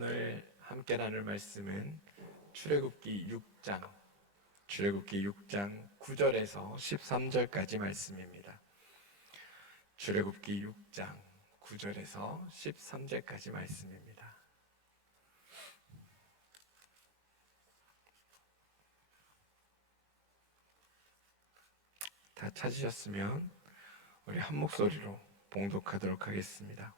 오늘 함께 나눌 말씀은 출애굽기 6장 9절에서 13절까지 말씀입니다. 출애굽기 6장 9절에서 13절까지 말씀입니다. 다 찾으셨으면 우리 한 목소리로 봉독하도록 하겠습니다.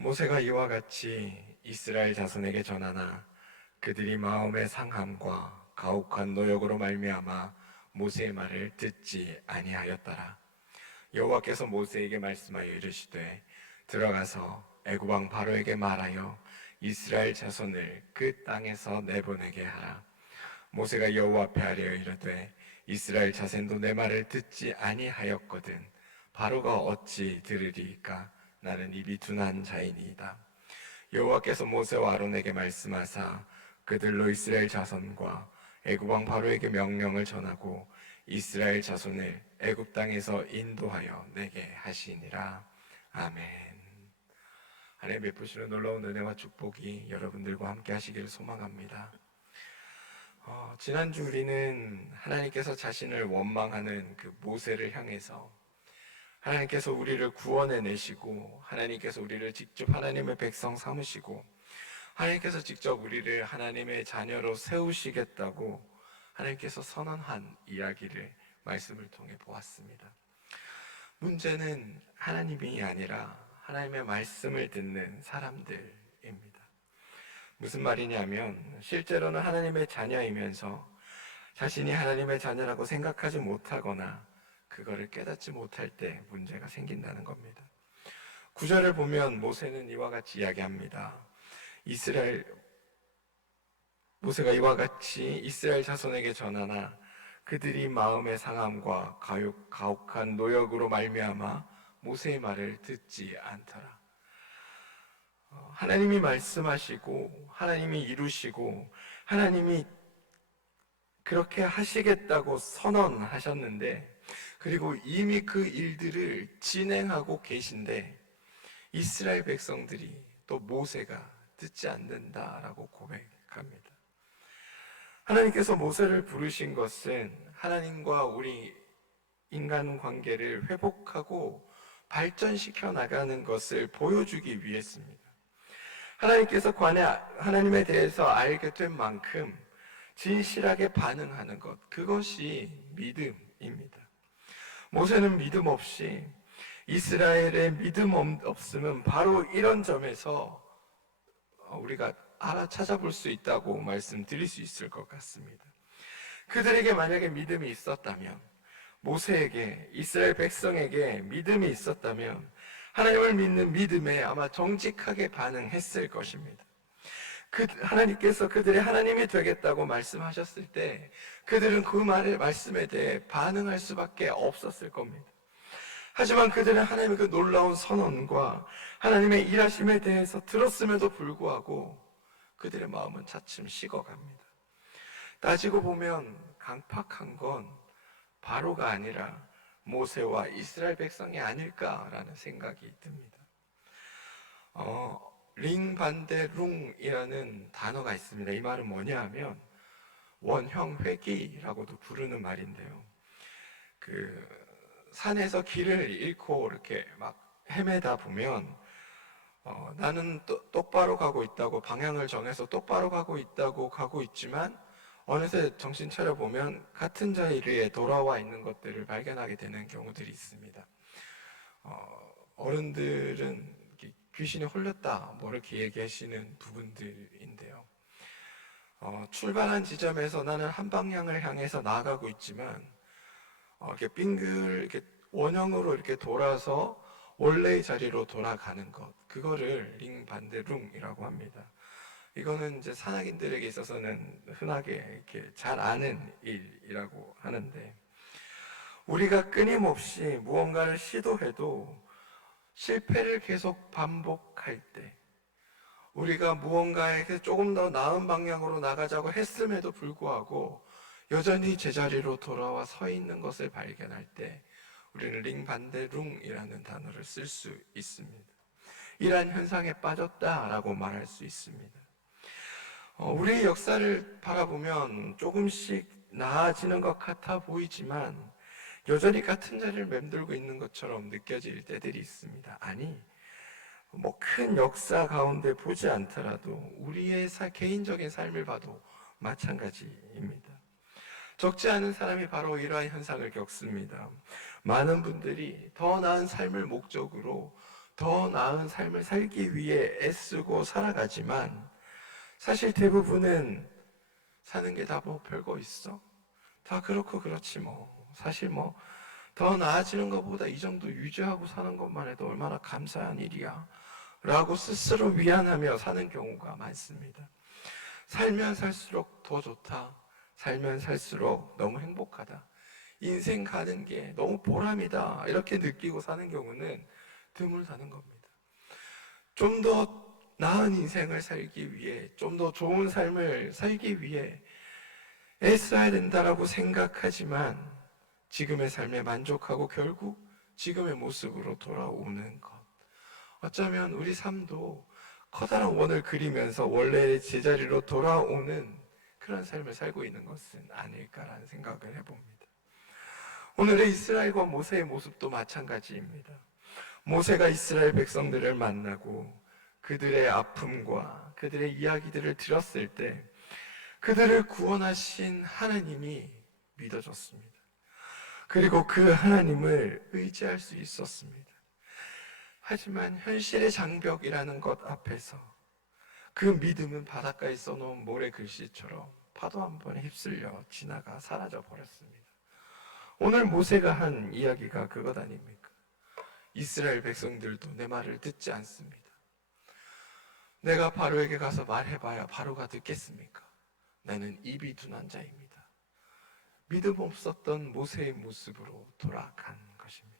모세가 이와 같이 이스라엘 자손에게 전하나 그들이 마음의 상함과 가혹한 노역으로 말미암아 모세의 말을 듣지 아니하였더라. 여호와께서 모세에게 말씀하여 이르시되 들어가서 애굽 왕 바로에게 말하여 이스라엘 자손을 그 땅에서 내보내게 하라. 모세가 여호와 앞에 아뢰어 이르되 이스라엘 자손도 내 말을 듣지 아니하였거든 바로가 어찌 들으리이까? 나는 입이 둔한 자이니이다. 여호와께서 모세와 아론에게 말씀하사 그들로 이스라엘 자손과 애굽 왕 바로에게 명령을 전하고 이스라엘 자손을 애굽 땅에서 인도하여 내게 하시니라. 아멘. 하나님 베푸시는 놀라운 은혜와 축복이 여러분들과 함께 하시기를 소망합니다. 지난주 우리는 하나님께서 자신을 원망하는 그 모세를 향해서 하나님께서 우리를 구원해 내시고 하나님께서 우리를 직접 하나님의 백성 삼으시고 하나님께서 직접 우리를 하나님의 자녀로 세우시겠다고 하나님께서 선언한 이야기를 말씀을 통해 보았습니다. 문제는 하나님이 아니라 하나님의 말씀을 듣는 사람들입니다. 무슨 말이냐면 실제로는 하나님의 자녀이면서 자신이 하나님의 자녀라고 생각하지 못하거나 그거를 깨닫지 못할 때 문제가 생긴다는 겁니다. 9절을 보면 모세는 이와 같이 이야기합니다. 모세가 이와 같이 이스라엘 자손에게 전하나 그들이 마음의 상함과 가혹한 노역으로 말미암아 모세의 말을 듣지 않더라. 하나님이 말씀하시고 하나님이 이루시고 하나님이 그렇게 하시겠다고 선언하셨는데 그리고 이미 그 일들을 진행하고 계신데 이스라엘 백성들이 또 모세가 듣지 않는다라고 고백합니다. 하나님께서 모세를 부르신 것은 하나님과 우리 인간 관계를 회복하고 발전시켜 나가는 것을 보여주기 위해서입니다. 하나님께서 하나님에 대해서 알게 된 만큼 진실하게 반응하는 것, 그것이 믿음입니다. 모세는 믿음 없이 이스라엘의 믿음 없음은 바로 이런 점에서 우리가 찾아볼 수 있다고 말씀드릴 수 있을 것 같습니다. 그들에게 만약에 믿음이 있었다면, 모세에게, 이스라엘 백성에게 믿음이 있었다면 하나님을 믿는 믿음에 아마 정직하게 반응했을 것입니다. 하나님께서 그들의 하나님이 되겠다고 말씀하셨을 때 그들은 그 말씀에 대해 반응할 수밖에 없었을 겁니다. 하지만 그들은 하나님의 그 놀라운 선언과 하나님의 일하심에 대해서 들었음에도 불구하고 그들의 마음은 차츰 식어갑니다. 따지고 보면 강팍한 건 바로가 아니라 모세와 이스라엘 백성이 아닐까라는 생각이 듭니다. 링반데룽이라는 단어가 있습니다. 이 말은 뭐냐 하면 원형회귀라고도 부르는 말인데요. 산에서 길을 잃고 이렇게 막 헤매다 보면 나는 똑바로 가고 있다고 방향을 정해서 똑바로 가고 있지만 어느새 정신 차려 보면 같은 자리에 돌아와 있는 것들을 발견하게 되는 경우들이 있습니다. 어른들은 귀신이 홀렸다 뭐 이렇게 얘기하시는 부분들인데요. 출발한 지점에서 나는 한 방향을 향해서 나아가고 있지만 이렇게 이렇게 원형으로 이렇게 돌아서 원래의 자리로 돌아가는 것, 그거를 링반데룽이라고 합니다. 이거는 이제 산악인들에게 있어서는 흔하게 이렇게 잘 아는 일이라고 하는데 우리가 끊임없이 무언가를 시도해도 실패를 계속 반복할 때 우리가 무언가에게 조금 더 나은 방향으로 나가자고 했음에도 불구하고 여전히 제자리로 돌아와 서 있는 것을 발견할 때 우리는 링반데룽이라는 단어를 쓸 수 있습니다. 이러한 현상에 빠졌다라고 말할 수 있습니다. 우리의 역사를 바라보면 조금씩 나아지는 것 같아 보이지만 여전히 같은 자리를 맴돌고 있는 것처럼 느껴질 때들이 있습니다. 아니, 큰 역사 가운데 보지 않더라도 우리의 개인적인 삶을 봐도 마찬가지입니다. 적지 않은 사람이 바로 이러한 현상을 겪습니다. 많은 분들이 더 나은 삶을 목적으로 더 나은 삶을 살기 위해 애쓰고 살아가지만 사실 대부분은 사는 게 다 별거 있어? 다 그렇고 그렇지 사실 더 나아지는 것보다 이 정도 유지하고 사는 것만 해도 얼마나 감사한 일이야 라고 스스로 위안하며 사는 경우가 많습니다. 살면 살수록 더 좋다. 살면 살수록 너무 행복하다. 인생 가는 게 너무 보람이다. 이렇게 느끼고 사는 경우는 드물다는 겁니다. 좀 더 나은 인생을 살기 위해, 좀 더 좋은 삶을 살기 위해 애써야 된다라고 생각하지만 지금의 삶에 만족하고 결국 지금의 모습으로 돌아오는 것. 어쩌면 우리 삶도 커다란 원을 그리면서 원래의 제자리로 돌아오는 그런 삶을 살고 있는 것은 아닐까라는 생각을 해봅니다. 오늘의 이스라엘과 모세의 모습도 마찬가지입니다. 모세가 이스라엘 백성들을 만나고 그들의 아픔과 그들의 이야기들을 들었을 때 그들을 구원하신 하나님이 믿어졌습니다. 그리고 그 하나님을 의지할 수 있었습니다. 하지만 현실의 장벽이라는 것 앞에서 그 믿음은 바닷가에 써놓은 모래 글씨처럼 파도 한 번에 휩쓸려 지나가 사라져 버렸습니다. 오늘 모세가 한 이야기가 그것 아닙니까? 이스라엘 백성들도 내 말을 듣지 않습니다. 내가 바로에게 가서 말해봐야 바로가 듣겠습니까? 나는 입이 둔한 자입니다. 믿음 없었던 모세의 모습으로 돌아간 것입니다.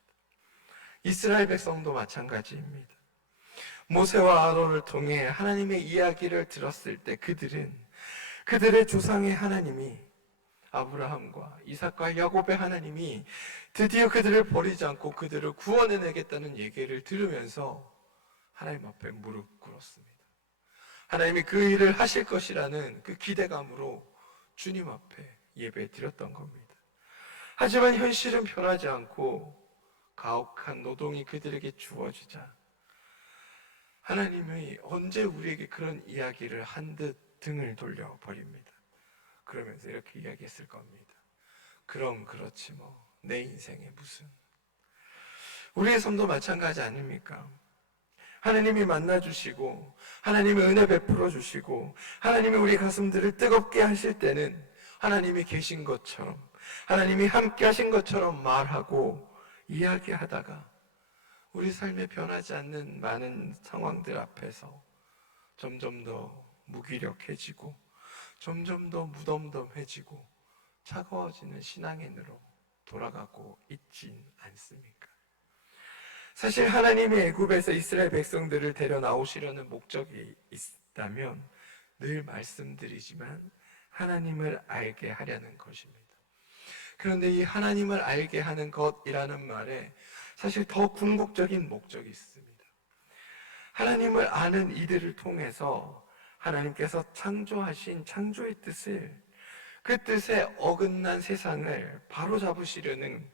이스라엘 백성도 마찬가지입니다. 모세와 아론을 통해 하나님의 이야기를 들었을 때 그들의 조상의 하나님이 아브라함과 이삭과 야곱의 하나님이 드디어 그들을 버리지 않고 그들을 구원해내겠다는 얘기를 들으면서 하나님 앞에 무릎 꿇었습니다. 하나님이 그 일을 하실 것이라는 그 기대감으로 주님 앞에 예배 드렸던 겁니다. 하지만 현실은 변하지 않고 가혹한 노동이 그들에게 주어지자 하나님이 언제 우리에게 그런 이야기를 한 듯 등을 돌려버립니다. 그러면서 이렇게 이야기했을 겁니다. 그럼 그렇지 내 인생에 무슨. 우리의 삶도 마찬가지 아닙니까? 하나님이 만나주시고 하나님이 은혜 베풀어 주시고 하나님이 우리 가슴들을 뜨겁게 하실 때는 하나님이 계신 것처럼 하나님이 함께 하신 것처럼 말하고 이야기하다가 우리 삶에 변하지 않는 많은 상황들 앞에서 점점 더 무기력해지고 점점 더 무덤덤해지고 차가워지는 신앙인으로 돌아가고 있진 않습니까? 사실 하나님이 애굽에서 이스라엘 백성들을 데려 나오시려는 목적이 있다면 늘 말씀드리지만 하나님을 알게 하려는 것입니다. 그런데 이 하나님을 알게 하는 것이라는 말에 사실 더 궁극적인 목적이 있습니다. 하나님을 아는 이들을 통해서 하나님께서 창조하신 창조의 뜻을 그 뜻에 어긋난 세상을 바로잡으시려는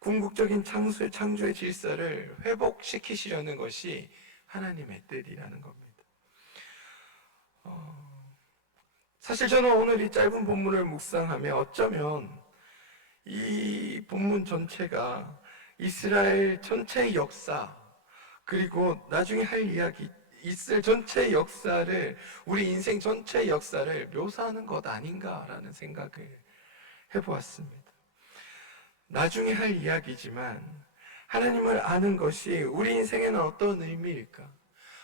궁극적인 창조의 질서를 회복시키시려는 것이 하나님의 뜻이라는 겁니다. 사실 저는 오늘 이 짧은 본문을 묵상하며 어쩌면 이 본문 전체가 이스라엘 전체의 역사 그리고 나중에 할 이야기 있을 전체의 역사를 우리 인생 전체의 역사를 묘사하는 것 아닌가라는 생각을 해보았습니다. 나중에 할 이야기지만 하나님을 아는 것이 우리 인생에는 어떤 의미일까?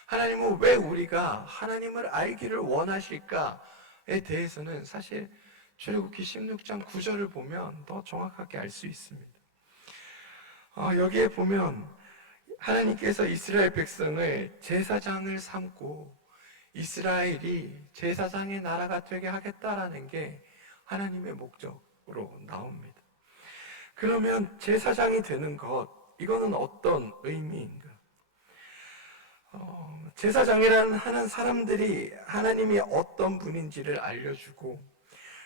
하나님은 왜 우리가 하나님을 알기를 원하실까에 대해서는 사실 출애굽기 16장 9절을 보면 더 정확하게 알 수 있습니다. 여기에 보면 하나님께서 이스라엘 백성을 제사장을 삼고 이스라엘이 제사장의 나라가 되게 하겠다라는 게 하나님의 목적으로 나옵니다. 그러면 제사장이 되는 것, 이거는 어떤 의미인가? 제사장이라는 하는 사람들이 하나님이 어떤 분인지를 알려주고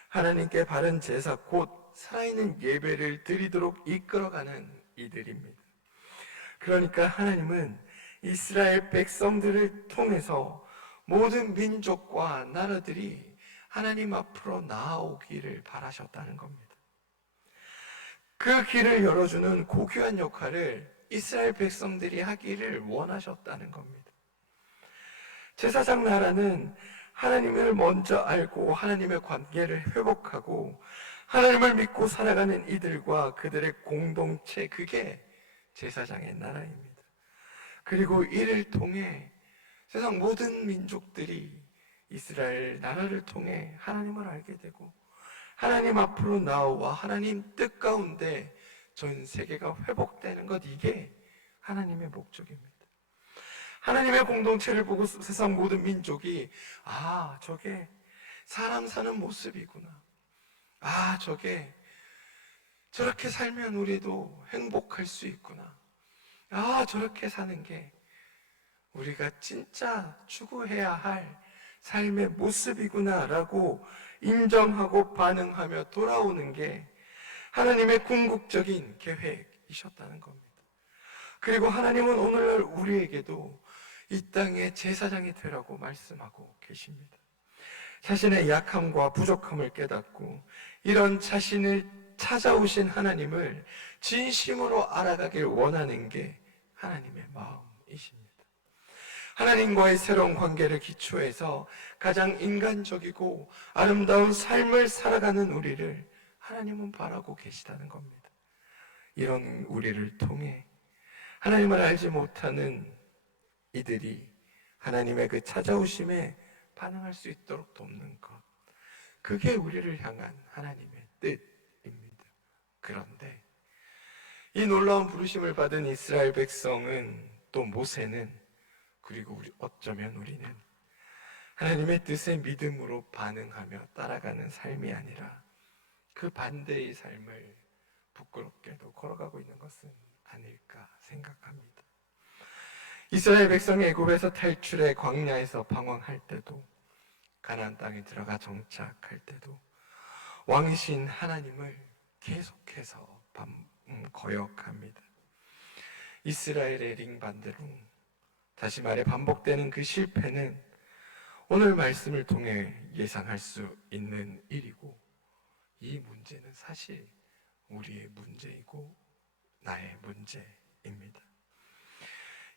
하나님께 바른 제사 곧 살아있는 예배를 드리도록 이끌어가는 이들입니다. 그러니까 하나님은 이스라엘 백성들을 통해서 모든 민족과 나라들이 하나님 앞으로 나아오기를 바라셨다는 겁니다. 그 길을 열어주는 고귀한 역할을 이스라엘 백성들이 하기를 원하셨다는 겁니다. 제사장 나라는 하나님을 먼저 알고 하나님의 관계를 회복하고 하나님을 믿고 살아가는 이들과 그들의 공동체, 그게 제사장의 나라입니다. 그리고 이를 통해 세상 모든 민족들이 이스라엘 나라를 통해 하나님을 알게 되고 하나님 앞으로 나와 하나님 뜻 가운데 전 세계가 회복되는 것, 이게 하나님의 목적입니다. 하나님의 공동체를 보고 세상 모든 민족이 저게 사람 사는 모습이구나. 저게 저렇게 살면 우리도 행복할 수 있구나. 저렇게 사는 게 우리가 진짜 추구해야 할 삶의 모습이구나라고 인정하고 반응하며 돌아오는 게 하나님의 궁극적인 계획이셨다는 겁니다. 그리고 하나님은 오늘날 우리에게도 이 땅의 제사장이 되라고 말씀하고 계십니다. 자신의 약함과 부족함을 깨닫고 이런 자신을 찾아오신 하나님을 진심으로 알아가길 원하는 게 하나님의 마음이십니다. 하나님과의 새로운 관계를 기초해서 가장 인간적이고 아름다운 삶을 살아가는 우리를 하나님은 바라고 계시다는 겁니다. 이런 우리를 통해 하나님을 알지 못하는 이들이 하나님의 그 찾아오심에 반응할 수 있도록 돕는 것, 그게 우리를 향한 하나님의 뜻입니다. 그런데 이 놀라운 부르심을 받은 이스라엘 백성은, 또 모세는, 그리고 어쩌면 우리는 하나님의 뜻에 믿음으로 반응하며 따라가는 삶이 아니라 그 반대의 삶을 부끄럽게도 걸어가고 있는 것은 아닐까 생각합니다. 이스라엘 백성이 애굽에서 탈출해 광야에서 방황할 때도, 가나안 땅에 들어가 정착할 때도 왕이신 하나님을 계속해서 거역합니다. 이스라엘의 링반대로, 다시 말해 반복되는 그 실패는 오늘 말씀을 통해 예상할 수 있는 일이고, 이 문제는 사실 우리의 문제이고 나의 문제입니다.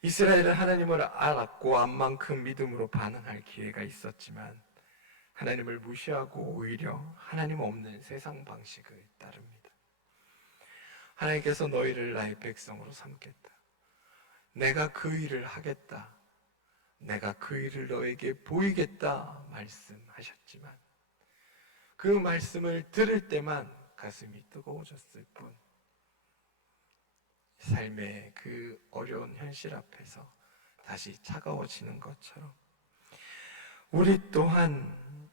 이스라엘은 하나님을 알았고 암만큼 믿음으로 반응할 기회가 있었지만 하나님을 무시하고 오히려 하나님 없는 세상 방식을 따릅니다. 하나님께서 너희를 나의 백성으로 삼겠다, 내가 그 일을 하겠다, 내가 그 일을 너에게 보이겠다 말씀하셨지만 그 말씀을 들을 때만 가슴이 뜨거워졌을 뿐, 삶의 그 어려운 현실 앞에서 다시 차가워지는 것처럼 우리 또한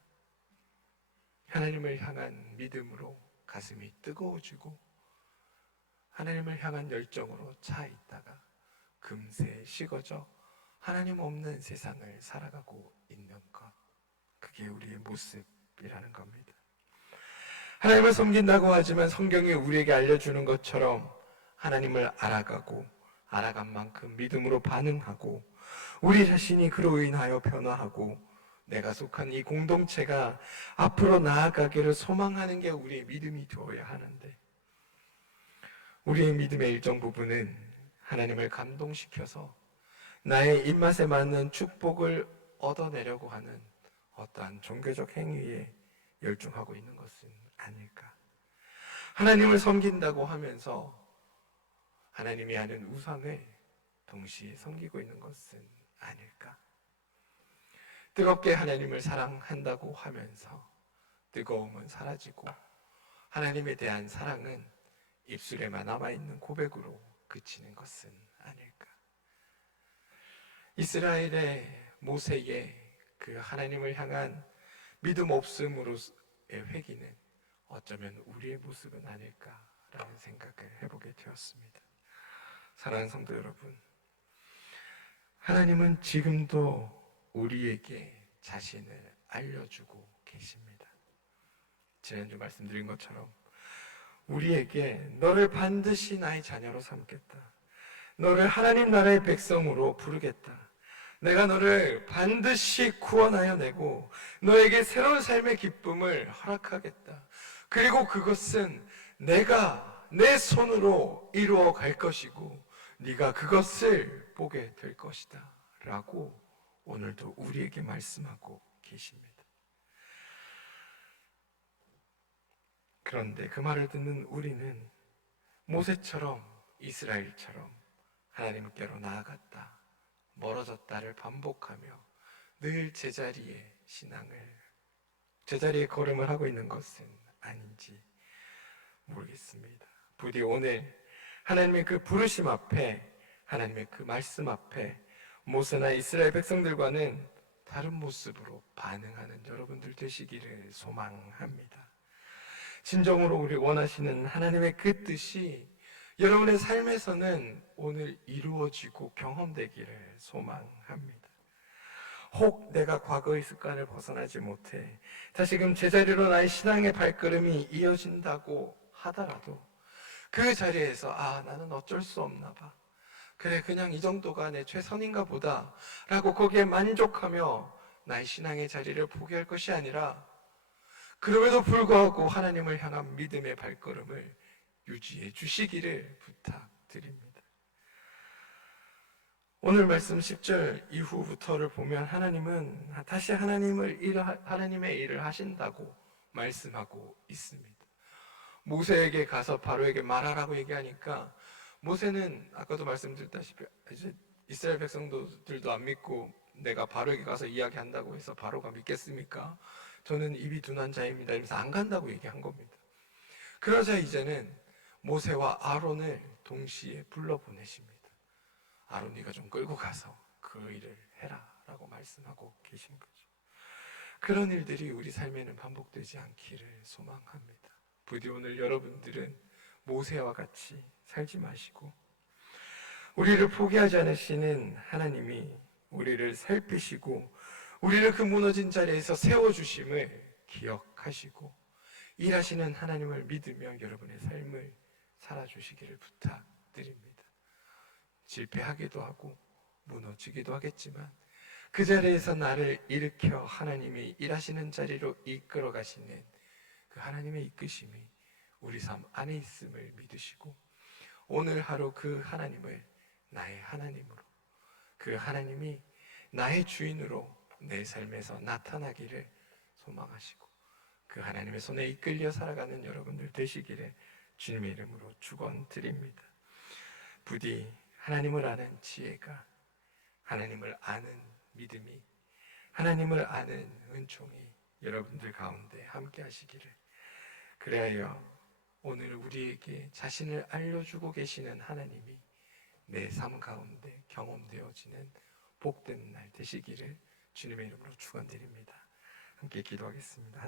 하나님을 향한 믿음으로 가슴이 뜨거워지고 하나님을 향한 열정으로 차 있다가 금세 식어져 하나님 없는 세상을 살아가고 있는 것, 그게 우리의 모습이라는 겁니다. 하나님을 섬긴다고 하지만 성경이 우리에게 알려주는 것처럼 하나님을 알아가고 알아간 만큼 믿음으로 반응하고 우리 자신이 그로 인하여 변화하고 내가 속한 이 공동체가 앞으로 나아가기를 소망하는 게 우리의 믿음이 되어야 하는데, 우리의 믿음의 일정 부분은 하나님을 감동시켜서 나의 입맛에 맞는 축복을 얻어내려고 하는 어떠한 종교적 행위에 열중하고 있는 것은 아닐까. 하나님을 섬긴다고 하면서 하나님이 하는 우상을 동시에 섬기고 있는 것은 아닐까. 뜨겁게 하나님을 사랑한다고 하면서 뜨거움은 사라지고 하나님에 대한 사랑은 입술에만 남아있는 고백으로 그치는 것은 아닐까. 이스라엘의 모세의 그 하나님을 향한 믿음 없음으로의 회개는 어쩌면 우리의 모습은 아닐까라는 생각을 해보게 되었습니다. 사랑하는 성도 여러분, 하나님은 지금도 우리에게 자신을 알려주고 계십니다. 지난주 말씀드린 것처럼 우리에게 너를 반드시 나의 자녀로 삼겠다. 너를 하나님 나라의 백성으로 부르겠다. 내가 너를 반드시 구원하여 내고 너에게 새로운 삶의 기쁨을 허락하겠다. 그리고 그것은 내가 내 손으로 이루어 갈 것이고 네가 그것을 보게 될 것이다 라고 오늘도 우리에게 말씀하고 계십니다. 그런데 그 말을 듣는 우리는 모세처럼 이스라엘처럼 하나님께로 나아갔다 멀어졌다를 반복하며 늘 제자리에 제자리에 걸음을 하고 있는 것은 아닌지 모르겠습니다. 부디 오늘 하나님의 그 부르심 앞에, 하나님의 그 말씀 앞에 모세나 이스라엘 백성들과는 다른 모습으로 반응하는 여러분들 되시기를 소망합니다. 진정으로 우리 원하시는 하나님의 그 뜻이 여러분의 삶에서는 오늘 이루어지고 경험되기를 소망합니다. 혹 내가 과거의 습관을 벗어나지 못해 다시금 제자리로 나의 신앙의 발걸음이 이어진다고 하더라도 그 자리에서 나는 어쩔 수 없나 봐. 그래 그냥 이 정도가 내 최선인가 보다 라고 거기에 만족하며 나의 신앙의 자리를 포기할 것이 아니라 그럼에도 불구하고 하나님을 향한 믿음의 발걸음을 유지해 주시기를 부탁드립니다. 오늘 말씀 10절 이후부터를 보면 하나님은 다시 하나님의 일을 하신다고 말씀하고 있습니다. 모세에게 가서 바로에게 말하라고 얘기하니까 모세는 아까도 말씀드렸다시피 이제 이스라엘 백성들도 안 믿고 내가 바로에게 가서 이야기한다고 해서 바로가 믿겠습니까? 저는 입이 둔한 자입니다. 이러면서 안 간다고 얘기한 겁니다. 그러자 이제는 모세와 아론을 동시에 불러보내십니다. 아론이가 좀 끌고 가서 그 일을 해라 라고 말씀하고 계신 거죠. 그런 일들이 우리 삶에는 반복되지 않기를 소망합니다. 부디 오늘 여러분들은 모세와 같이 살지 마시고 우리를 포기하지 않으시는 하나님이 우리를 살피시고 우리를 그 무너진 자리에서 세워주심을 기억하시고 일하시는 하나님을 믿으며 여러분의 삶을 살아주시기를 부탁드립니다. 실패하기도 하고 무너지기도 하겠지만 그 자리에서 나를 일으켜 하나님이 일하시는 자리로 이끌어 가시는 그 하나님의 이끄심이 우리 삶 안에 있음을 믿으시고 오늘 하루 그 하나님을 나의 하나님으로 그 하나님이 나의 주인으로 내 삶에서 나타나기를 소망하시고 그 하나님의 손에 이끌려 살아가는 여러분들 되시기를 주님의 이름으로 축원드립니다. 부디 하나님을 아는 지혜가, 하나님을 아는 믿음이, 하나님을 아는 은총이 여러분들 가운데 함께 하시기를, 그래야 오늘 우리에게 자신을 알려주고 계시는 하나님이 내 삶 가운데 경험되어지는 복된 날 되시기를 주님의 이름으로 축원드립니다. 함께 기도하겠습니다.